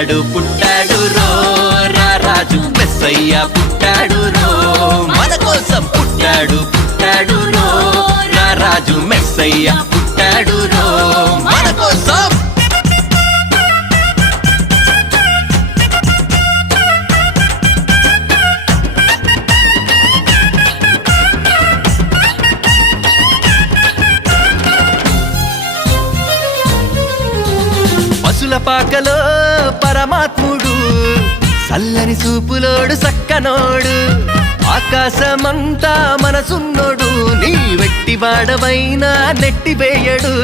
పుట్టాడు పుట్టాడు రో రారాజు మెస్సయ్య పుట్టాడు రో మన కోసం పుట్టాడు పుట్టాడు రో రారాజు మెస్సయ్య పుట్టాడు రో మన కోసం. పశుల పాకలో పరమాత్ముడు చల్లని చూపులోడు సక్కనోడు ఆకాశమంతా మనసున్నోడు నీ వెట్టి వాడవైనా నెట్టివేయడు.